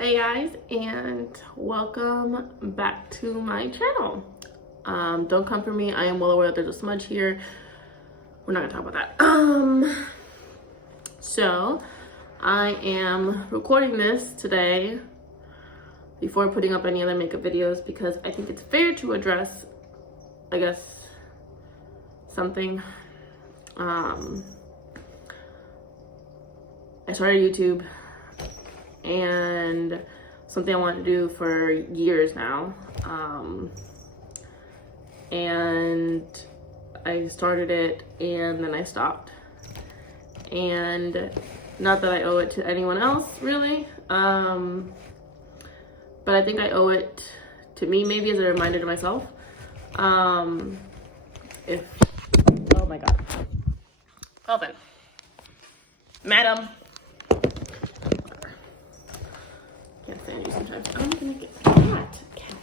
Hey guys, and welcome back to my channel. Don't come for me. I am well aware that there's a smudge here. We're not gonna talk about that. So I am recording this today before putting up any other makeup videos because I think it's fair to address, I guess, something. I started YouTube, and something I wanted to do for years now. And I started it and then I stopped. And not that I owe it to anyone else really, but I think I owe it to me, maybe as a reminder to myself. Oh my God. Open. Madam. Can't stand you sometimes. I'm gonna get cat.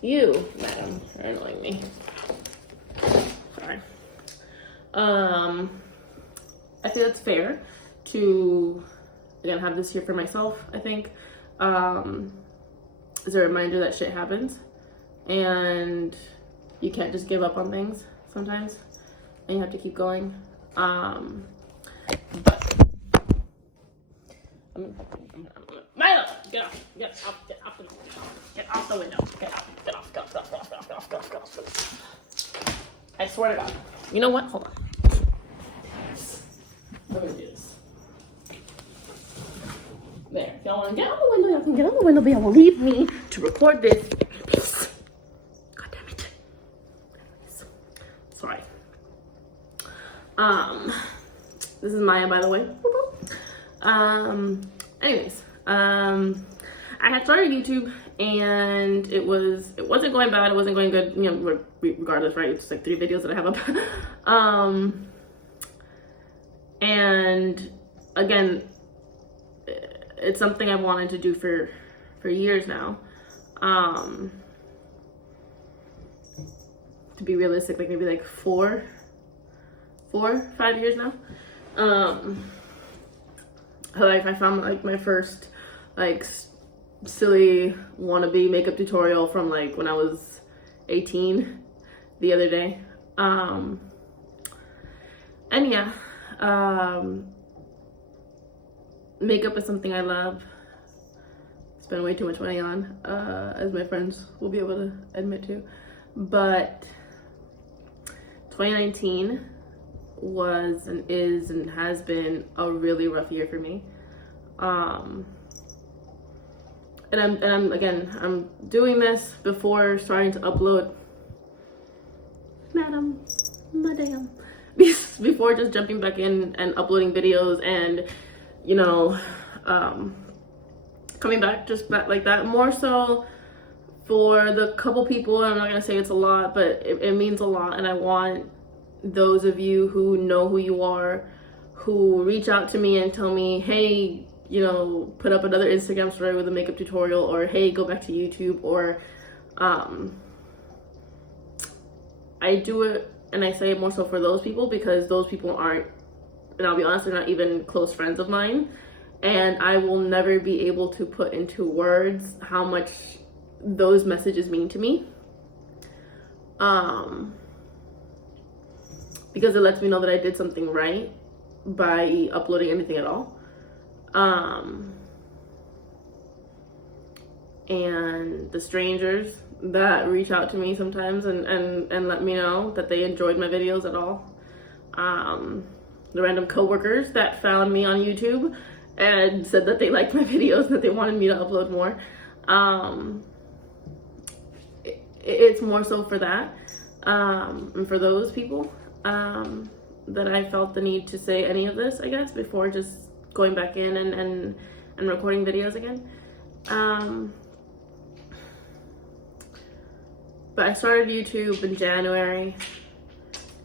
You, madam, are annoying me. Sorry. I feel it's fair to again have this here for myself. I think as a reminder that shit happens, and you can't just give up on things sometimes, and you have to keep going. Milo, get off the window. Get off. I swear to God. You know what? Hold on. I'm gonna do this. There. If y'all wanna get on the window, y'all can get on the window, but y'all will leave me to record this. Please. God damn it. Sorry. This is Maya, by the way. Anyways, I had started YouTube and it wasn't going bad, it wasn't going good, you know, regardless, right? It's like 3 videos that I have up. And again, it's something I've wanted to do for years now. To be realistic, like maybe like 4 or 5 years now. Like I found like my first like silly wannabe makeup tutorial from like when I was 18 the other day. And yeah, makeup is something I love. Spend way too much money on, as my friends will be able to admit to. But 2019 was and is and has been a really rough year for me. And I'm doing this before starting to upload, madam, before just jumping back in and uploading videos and, you know, coming back just back like that. More so for the couple people, and I'm not gonna say it's a lot, but it means a lot, and I want those of you who know who you are, who reach out to me and tell me, hey, you know, put up another Instagram story with a makeup tutorial, or hey, go back to YouTube, or I do it, and I say it more so for those people because those people aren't, and I'll be honest, they're not even close friends of mine, and I will never be able to put into words how much those messages mean to me. Because it lets me know that I did something right by uploading anything at all. And the strangers that reach out to me sometimes and let me know that they enjoyed my videos at all. The random coworkers that found me on YouTube and said that they liked my videos and that they wanted me to upload more. It's more so for that, and for those people. That I felt the need to say any of this, I guess, before just going back in and recording videos again. But I started YouTube in January,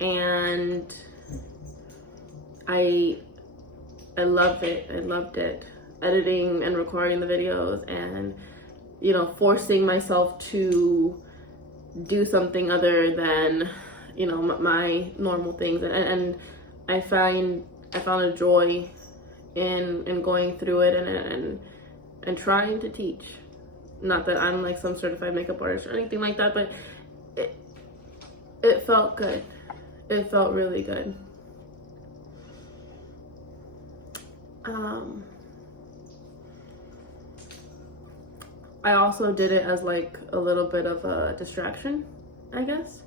and I loved it. I loved it. Editing and recording the videos and, you know, forcing myself to do something other than, you know, my normal things, and I found a joy in going through it and trying to teach. Not that I'm like some certified makeup artist or anything like that, but it felt good. It felt really good. I also did it as like a little bit of a distraction, I guess.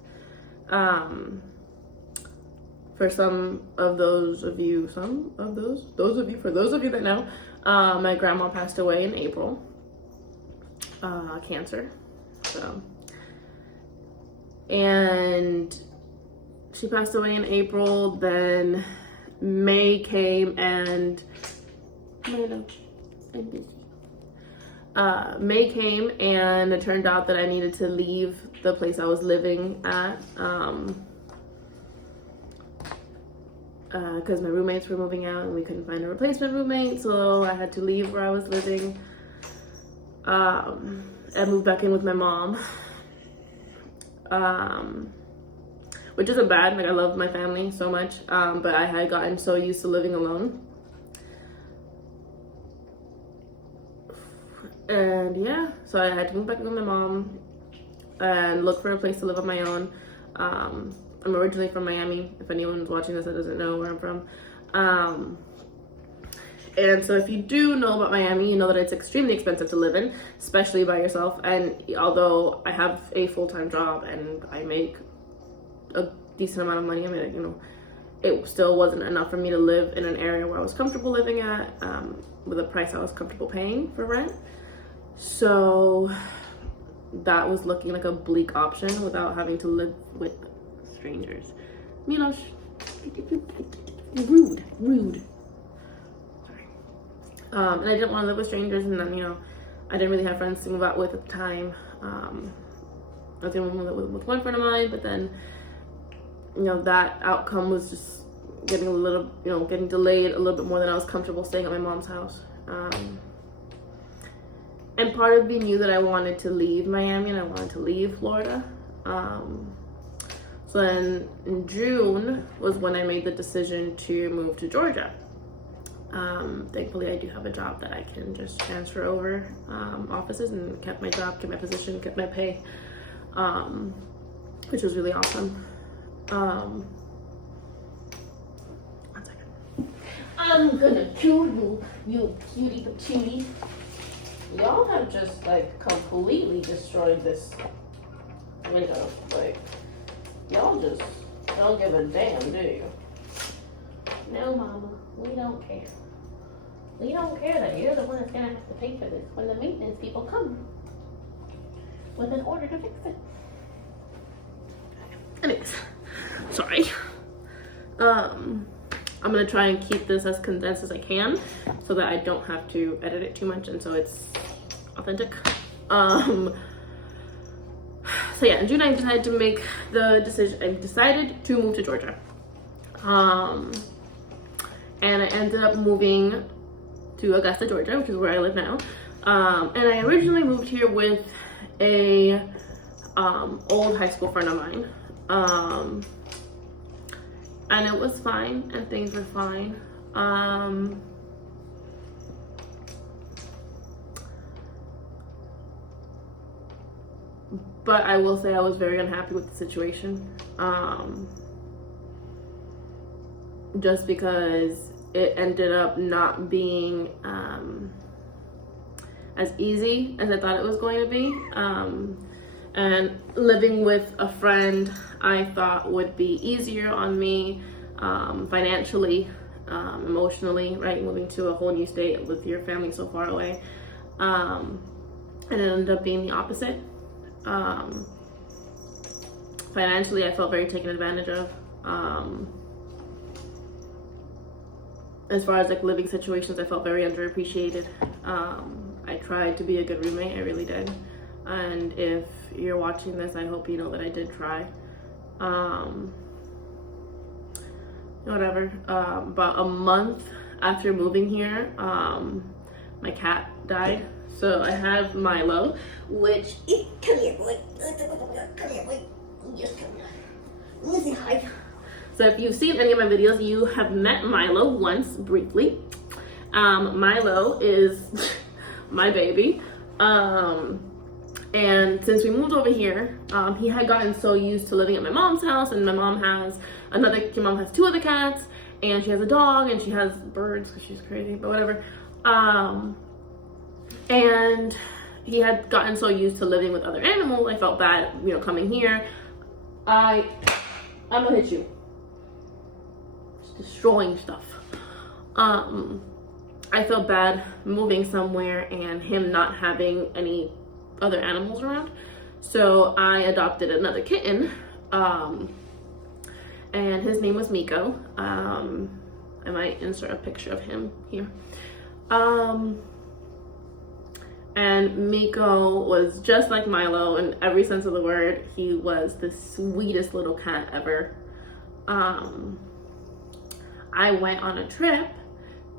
For some of those of you, for those of you that know, my grandma passed away in April, cancer. So, and she passed away in April, then May came and, I'm busy. May came and it turned out that I needed to leave the place I was living at, because my roommates were moving out and we couldn't find a replacement roommate, so I had to leave where I was living. I moved back in with my mom, which isn't bad. Like, I love my family so much, but I had gotten so used to living alone. And yeah, so I had to move back in with my mom and look for a place to live on my own. I'm originally from Miami, if anyone's watching this that doesn't know where I'm from. And so if you do know about Miami, you know that it's extremely expensive to live in, especially by yourself. And although I have a full-time job and I make a decent amount of money, I mean, you know, it still wasn't enough for me to live in an area where I was comfortable living at, with a price I was comfortable paying for rent. So that was looking like a bleak option without having to live with strangers. Milosh, rude. Sorry. And I didn't want to live with strangers, and then, you know, I didn't really have friends to move out with at the time. I was going to move with one friend of mine, but then, you know, that outcome was just getting a little, you know, getting delayed a little bit more than I was comfortable staying at my mom's house. And part of me knew that I wanted to leave Miami and I wanted to leave Florida. So then in June was when I made the decision to move to Georgia. Thankfully, I do have a job that I can just transfer over offices, and kept my job, kept my position, kept my pay, which was really awesome. 1 second. I'm gonna chew you cutie patootie. Y'all have just like completely destroyed this window. Like, y'all just don't give a damn, do you? No, Mama, we don't care. We don't care that you're the one that's gonna have to pay for this when the maintenance people come with an order to fix it. Anyways, sorry. I'm gonna try and keep this as condensed as I can so that I don't have to edit it too much and so it's authentic. So yeah, in June I decided to make the decision. I decided to move to Georgia. And I ended up moving to Augusta, Georgia, which is where I live now. And I originally moved here with a old high school friend of mine. And it was fine, and things were fine. But I will say I was very unhappy with the situation. Just because it ended up not being as easy as I thought it was going to be. And living with a friend I thought would be easier on me, financially, emotionally, right? Moving to a whole new state with your family so far away. And it ended up being the opposite. Financially, I felt very taken advantage of. As far as like living situations, I felt very underappreciated. I tried to be a good roommate, I really did. And if you're watching this, I hope you know that I did try. Whatever. About a month after moving here, my cat died. So I have Milo, which, come here, boy. Come here, boy. Yes, come here. Listen, hi. So if you've seen any of my videos, you have met Milo once briefly. Milo is my baby. And since we moved over here, he had gotten so used to living at my mom's house, and my mom has two other cats, and she has a dog, and she has birds because she's crazy, but whatever. And he had gotten so used to living with other animals. I felt bad, coming here. I'm gonna hit you. Just destroying stuff. I felt bad moving somewhere and him not having any other animals around. So I adopted another kitten. And his name was Miko. I might insert a picture of him here. And Miko was just like Milo in every sense of the word. He was the sweetest little cat ever. I went on a trip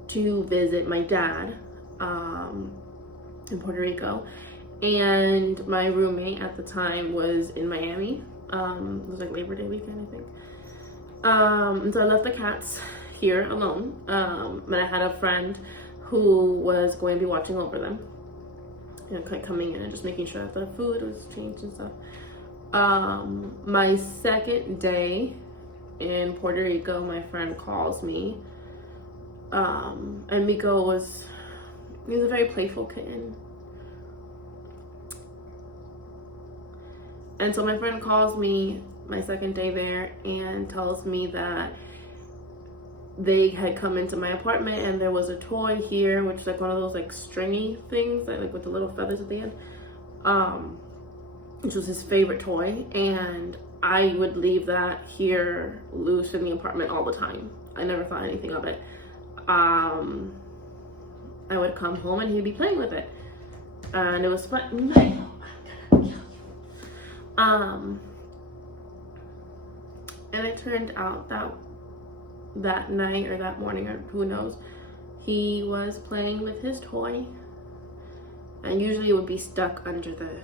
to visit my dad in Puerto Rico, and my roommate at the time was in Miami. It was like Labor Day weekend, I think. And so I left the cats here alone, but I had a friend who was going to be watching over them, coming in and just making sure that the food was changed and stuff. My second day in Puerto Rico, my friend calls me, and Miko was a very playful kitten. And so my friend calls me my second day there and tells me that they had come into my apartment and there was a toy here, which is like one of those like stringy things, like with the little feathers at the end, which was his favorite toy. And I would leave that here loose in the apartment all the time. I never thought anything of it. I would come home and he'd be playing with it, and it was fun. I'm gonna kill you. And it turned out that night or that morning, or who knows, he was playing with his toy, and usually it would be stuck under the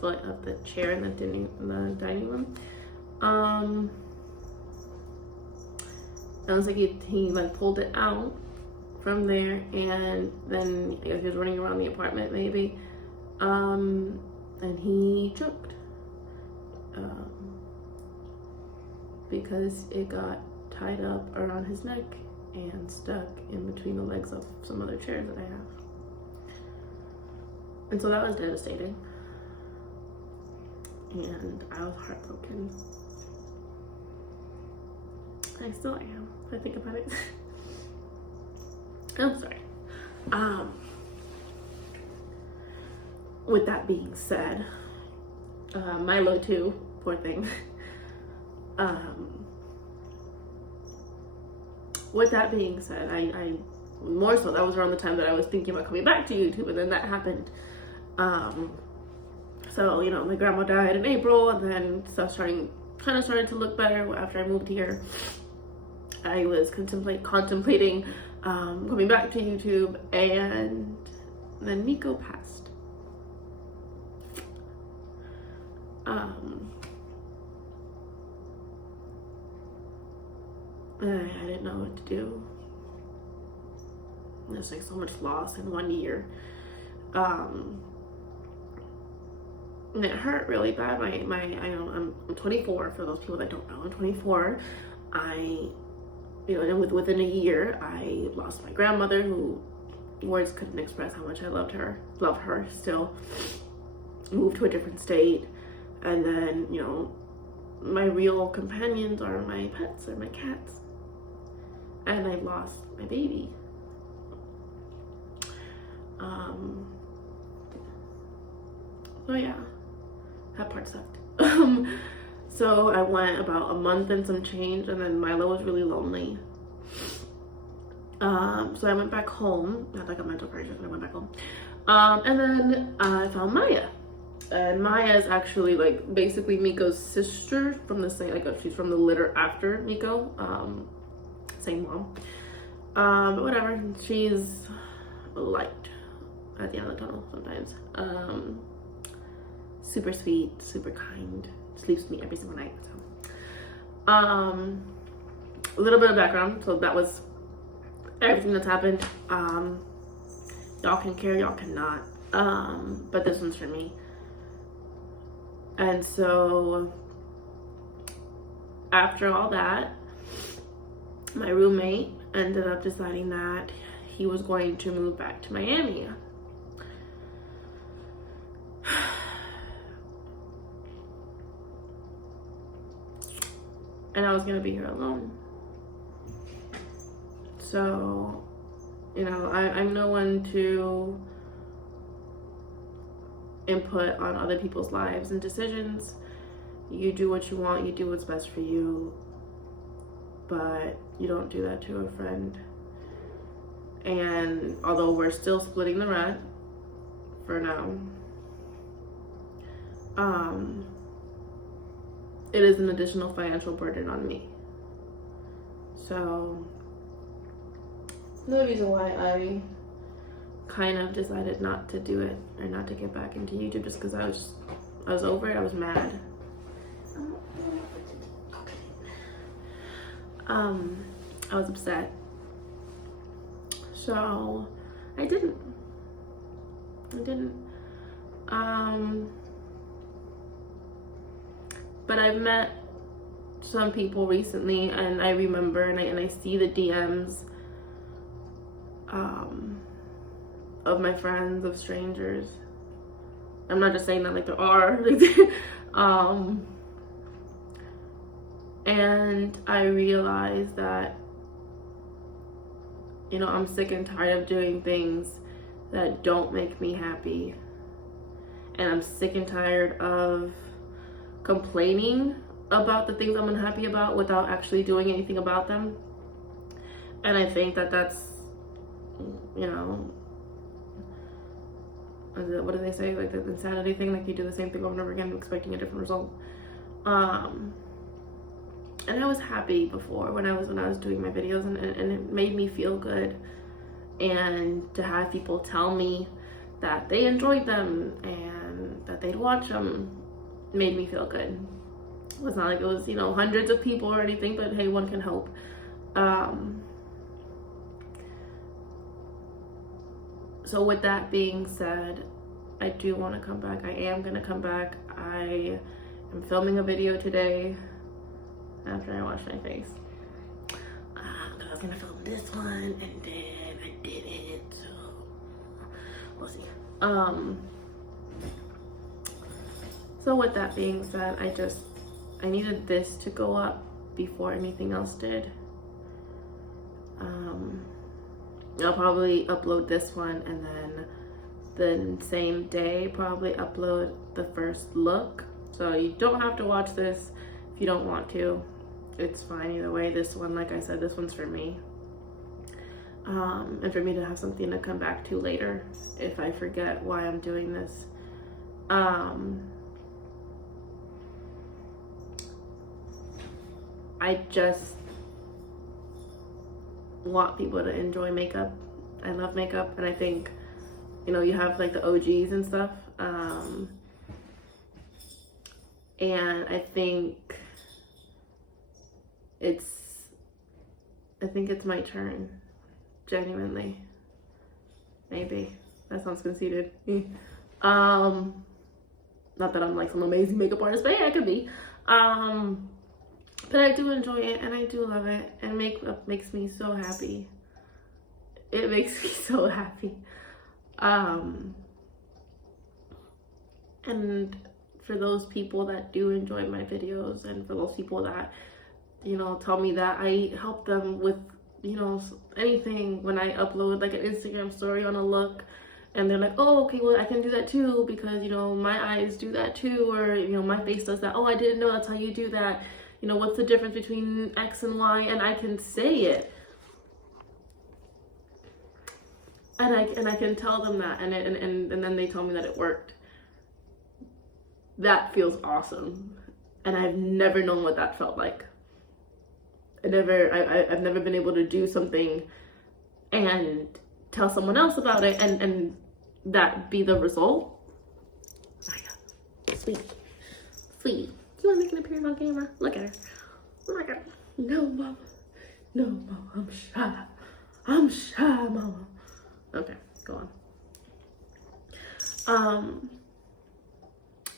foot of the chair in the dining room. It was like he like pulled it out from there, and then he was running around the apartment maybe, and he choked because it got tied up around his neck and stuck in between the legs of some other chairs that I have. And so that was devastating, and I was heartbroken. I still am, if I think about it. I'm sorry. With that being said, Milo too, poor thing. With that being said, I more so, that was around the time that I was thinking about coming back to YouTube, and then that happened. So, my grandma died in April, and then stuff started to look better after I moved here. I was contemplating coming back to YouTube, and then Miko passed. I didn't know what to do. There's like so much loss in 1 year. And it hurt really bad. I'm 24, for those people that don't know. I'm 24. And within a year, I lost my grandmother, who words couldn't express how much I love her still. Moved to a different state. And then, my real companions are my pets, or my cats. And I lost my baby. So yeah, that part sucked. So I went about a month and some change, and then Milo was really lonely. So I went back home, had like a mental crisis, and I went back home. And then I found Maya. And Maya is actually like basically Miko's sister from the same, she's from the litter after Miko, same mom. But whatever, she's light at the end of the tunnel sometimes. Super sweet, super kind, sleeps with me every single night. So. A little bit of background. So that was everything that's happened. Y'all can care, y'all cannot. But this one's for me. And so after all that, my roommate ended up deciding that he was going to move back to Miami. And I was gonna be here alone. So, you know, I'm no one to input on other people's lives and decisions. You do what you want, you do what's best for you, but you don't do that to a friend. And although we're still splitting the rent for now, it is an additional financial burden on me. So another reason why I kind of decided not to do it or not to get back into YouTube, just because I was over it. I was mad. I was upset. So I didn't. But I've met some people recently, and I remember, and I see the DMs of my friends, of strangers. I'm not just saying that, like, there are. And I realized that, you know, I'm sick and tired of doing things that don't make me happy. And I'm sick and tired of complaining about the things I'm unhappy about without actually doing anything about them. And I think that that's, you know, what do they say, like the insanity thing, like you do the same thing over and over again expecting a different result. And I was happy before when I was doing my videos, and it made me feel good. And to have people tell me that they enjoyed them and that they'd watch them made me feel good. It was not like it was, you know, hundreds of people or anything, but hey, one can hope. So with that being said, I do want to come back. I am going to come back. I am filming a video today after I wash my face. I was going to film this one, and then I didn't, so we'll see. So with that being said, I needed this to go up before anything else did. I'll probably upload this one, and then the same day probably upload the first look. So you don't have to watch this if you don't want to. It's fine either way. This one, like I said, this one's for me. And for me to have something to come back to later if I forget why I'm doing this. I just want people to enjoy makeup. I love makeup, and I think, you know, you have like the OGs and stuff. And I think it's my turn, genuinely. Maybe that sounds conceited. Not that I'm like some amazing makeup artist, but yeah, I could be. But I do enjoy it, and I do love it, and makeup makes me so happy. It makes me so happy. And for those people that do enjoy my videos, and for those people that, you know, tell me that I help them with, you know, anything when I upload like an Instagram story on a look, and they're like, oh, okay, well, I can do that too, because, you know, my eyes do that too, or, you know, my face does that. Oh, I didn't know that's how you do that. You know, what's the difference between X and Y? And I can say it. And I can tell them that, and then they tell me that it worked. That feels awesome. And I've never known what that felt like. I've never been able to do something and tell someone else about it, and that be the result. Oh my God. Sweet. You want to make an appearance on camera? Look at her. Oh my God. No, mama. No, mama. I'm shy. I'm shy, mama. Okay, go on.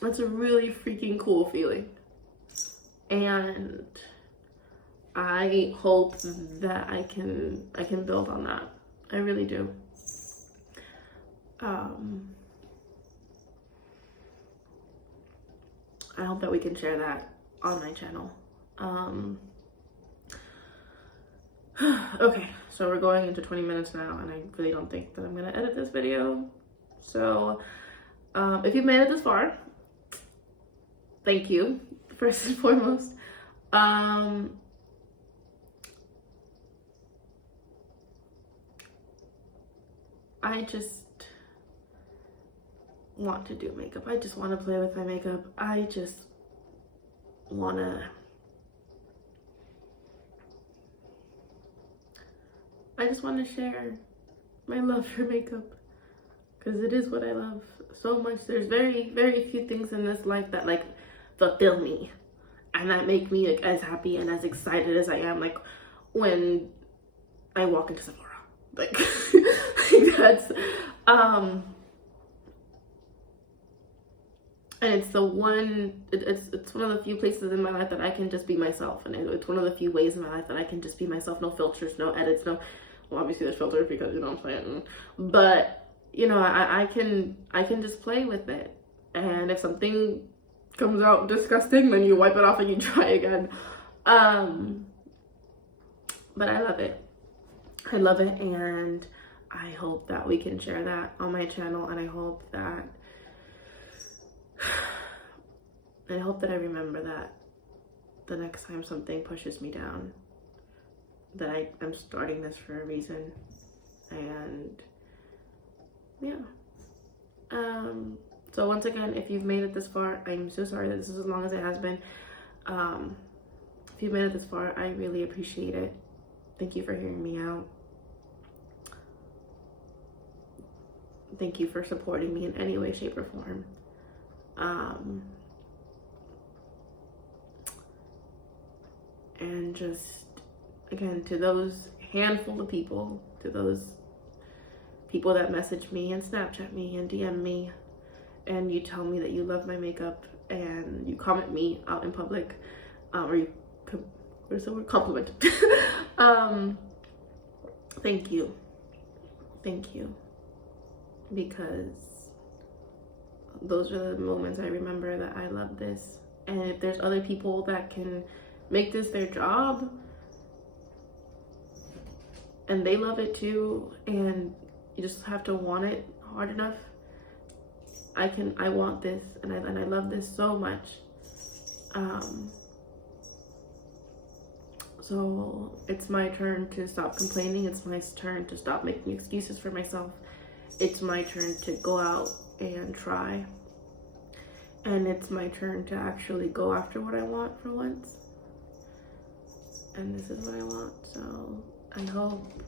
It's a really freaking cool feeling. And I hope that I can build on that. I really do. I hope that we can share that on my channel. Okay, so we're going into 20 minutes now, and I really don't think that I'm gonna edit this video. So if you've made it this far, thank you, first and foremost. I just want to do makeup. I just want to play with my makeup. I just want to share my love for makeup, because it is what I love so much. There's very, very few things in this life that like fulfill me and that make me like as happy and as excited as I am, like when I walk into Sephora. Like, like that's and it's the one, it's one of the few places in my life that I can just be myself, and it's one of the few ways in my life that I can just be myself. No filters, no edits, no, well, obviously there's filters because, you know, I'm playing, but you know, I can just play with it. And if something comes out disgusting, then you wipe it off and you try again. But I love it. I love it, and I hope that we can share that on my channel, and I hope that I remember that the next time something pushes me down, that I'm starting this for a reason. And yeah. So once again, if you've made it this far, I'm so sorry that this is as long as it has been. If you've made it this far, I really appreciate it. Thank you for hearing me out. Thank you for supporting me in any way, shape, or form. And just, again, to those handful of people, to those people that message me and Snapchat me and DM me, and you tell me that you love my makeup, and you comment me out in public, or you, what is the word? Compliment. Thank you. Thank you. Because those are the moments I remember that I love this. And if there's other people that can make this their job and they love it too, and you just have to want it hard enough, I want this, and I love this so much. So it's my turn to stop complaining. It's my turn to stop making excuses for myself. It's my turn to go out and try. And it's my turn to actually go after what I want for once. And this is what I want. So I hope,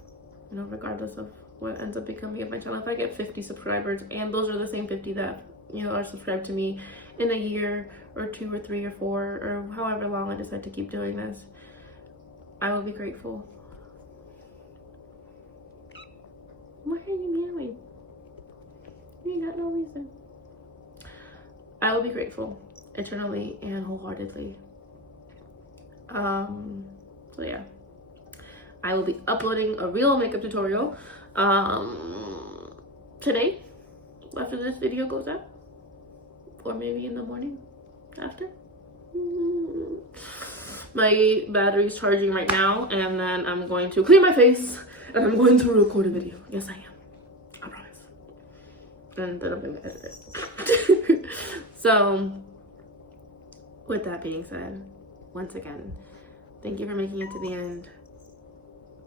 you know, regardless of what ends up becoming of my channel, if I get 50 subscribers, and those are the same 50 that, you know, are subscribed to me in a year or 2 or 3 or 4 or however long I decide to keep doing this, I will be grateful. Why are you meowing? You got no reason. I will be grateful eternally and wholeheartedly. So yeah, I will be uploading a real makeup tutorial today after this video goes out, or maybe in the morning after. My battery's charging right now, and then I'm going to clean my face and I'm going to record a video. Yes, I am. I promise. And then I'm gonna edit it. So with that being said, once again, thank you for making it to the end.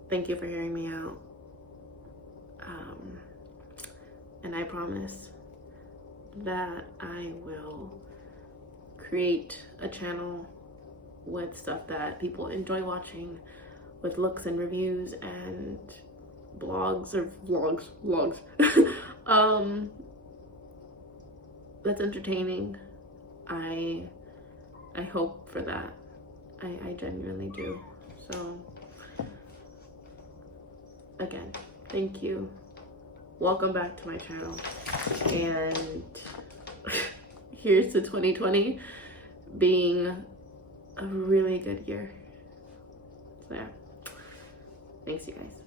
Thank you for hearing me out. And I promise that I will create a channel with stuff that people enjoy watching, with looks and reviews and blogs or vlogs that's entertaining. I hope for that. I genuinely do. So again, thank you. Welcome back to my channel. And here's to 2020 being a really good year. So yeah, thanks you guys.